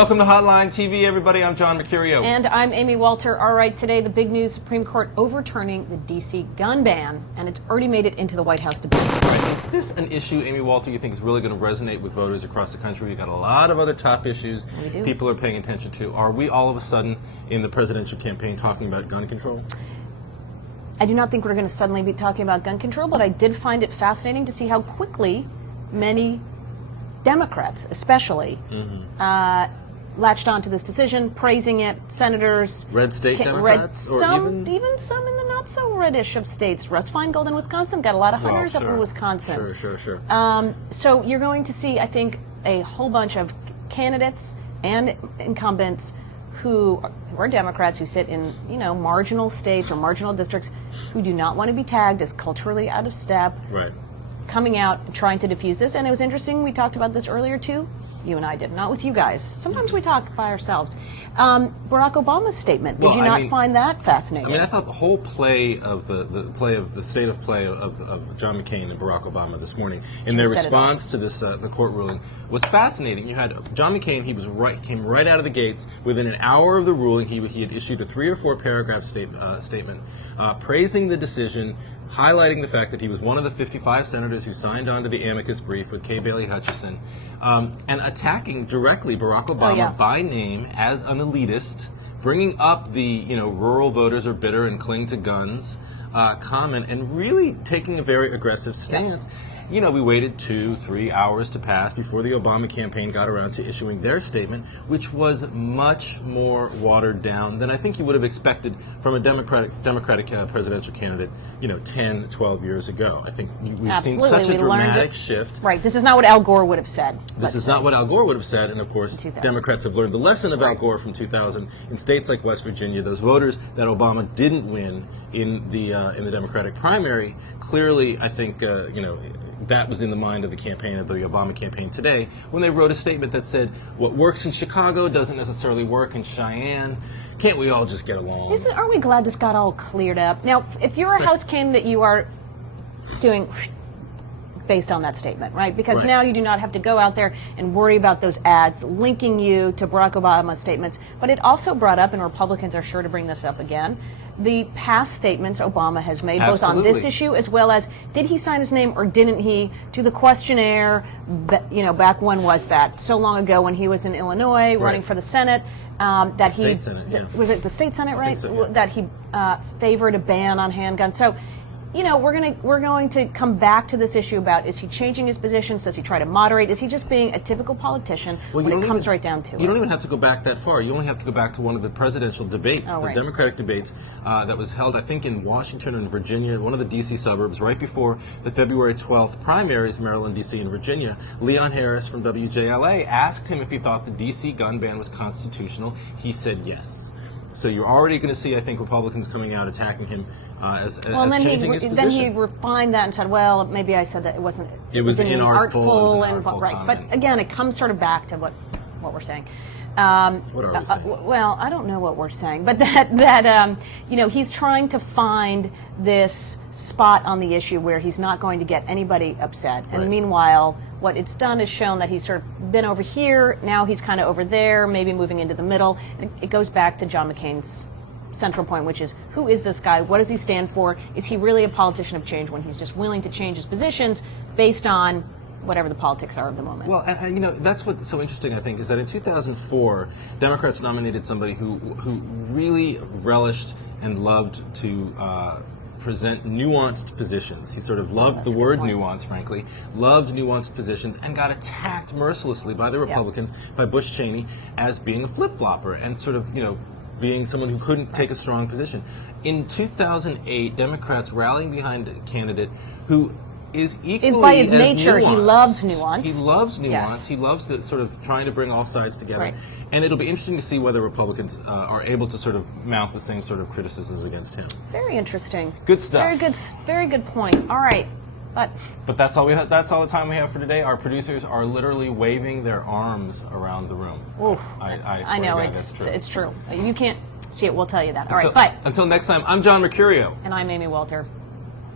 Welcome to Hotline TV, everybody. I'm John Mercurio. And I'm Amy Walter. All right, today the big news, Supreme Court overturning the D.C. gun ban, and it's already made it into the White House debate. Right. Is this an issue, Amy Walter, you think is really going to resonate with voters across the country? We've got a lot of other top issues people are paying attention to. Are we all of a sudden in the presidential campaign talking about gun control? I do not think we're going to suddenly be talking about gun control, but I did find it fascinating to see how quickly many Democrats, especially, latched onto this decision, praising it. Senators, red state Democrats, some even some in the not so reddish of states. Russ Feingold in Wisconsin got a lot of hunters up in Wisconsin. Sure. So you're going to see, I think, a whole bunch of candidates and incumbents who are Democrats who sit in, marginal states or marginal districts who do not want to be tagged as culturally out of step. Right. Coming out and trying to diffuse this. And it was interesting, we talked about this earlier too. You and I did, not with you guys. Sometimes we talk by ourselves. Barack Obama's statement, did you not find that fascinating? I thought the whole play of the state of play of John McCain and Barack Obama this morning in their response to this the court ruling was fascinating. You had John McCain, came right out of the gates. Within an hour of the ruling, he had issued a 3 or 4 paragraph statement praising the decision, highlighting the fact that he was one of the 55 senators who signed on to the amicus brief with Kay Bailey Hutchison, and attacking directly Barack Obama by name as an elitist, bringing up the rural voters are bitter and cling to guns comment, and really taking a very aggressive stance. We waited 2-3 hours to pass before the Obama campaign got around to issuing their statement, which was much more watered down than I think you would have expected from a Democratic presidential candidate, 10, 12 years ago. I think we've seen such a dramatic shift. Right. This is not what Al Gore would have said. This is not what Al Gore would have said, and of course, Democrats have learned the lesson of Al Gore from 2000 in states like West Virginia. Those voters that Obama didn't win in the Democratic primary, clearly, I think, that was in the mind of the campaign, of the Obama campaign today, when they wrote a statement that said, what works in Chicago doesn't necessarily work in Cheyenne. Can't we all just get along? Aren't we glad this got all cleared up? Now, if you're a House candidate, you are doing based on that statement, right? Because now you do not have to go out there and worry about those ads linking you to Barack Obama's statements. But it also brought up, and Republicans are sure to bring this up again, the past statements Obama has made, both on this issue as well as did he sign his name or didn't he to the questionnaire, back when was that? So long ago when he was in Illinois running for the Senate, that he, was it the state Senate, right? So, that he favored a ban on handguns. So, we're going to come back to this issue about, is he changing his positions? Does he try to moderate? Is he just being a typical politician when it comes right down to it? You don't even have to go back that far. You only have to go back to one of the presidential debates, the Democratic debates that was held, I think, in Washington and Virginia, one of the D.C. suburbs, right before the February 12th primaries, Maryland, D.C., and Virginia. Leon Harris from WJLA asked him if he thought the D.C. gun ban was constitutional. He said yes. So you're already going to see, I think, Republicans coming out attacking him as changing his position. Then he refined that and said, well, maybe I said that it wasn't. It was inartful and right. Comment. But again, it comes sort of back to what we're saying. What are we saying? Well, I don't know what we're saying, but that he's trying to find this spot on the issue where he's not going to get anybody upset. And meanwhile, what it's done is shown that he's sort of been over here, now he's kind of over there, maybe moving into the middle. It goes back to John McCain's central point, which is, who is this guy? What does he stand for? Is he really a politician of change when he's just willing to change his positions based on whatever the politics are of the moment? Well, and that's what's so interesting, I think, is that in 2004, Democrats nominated somebody who really relished and loved to present nuanced positions. He sort of loved the word nuance, frankly, loved nuanced positions, and got attacked mercilessly by the Republicans, by Bush Cheney, as being a flip-flopper and sort of, being someone who couldn't take a strong position. In 2008, Democrats rallying behind a candidate who is equally by his nature, nuanced. He loves nuance. He loves nuance. He loves the sort of trying to bring all sides together. And it'll be interesting to see whether Republicans are able to sort of mount the same sort of criticisms against him. Very interesting. Good stuff. Very good point. All right. But that's all we have. That's all the time we have for today. Our producers are literally waving their arms around the room. Oof. I know it's true. You can't see it. We'll tell you that. All right. Bye. Until next time, I'm John Mercurio. And I'm Amy Walter.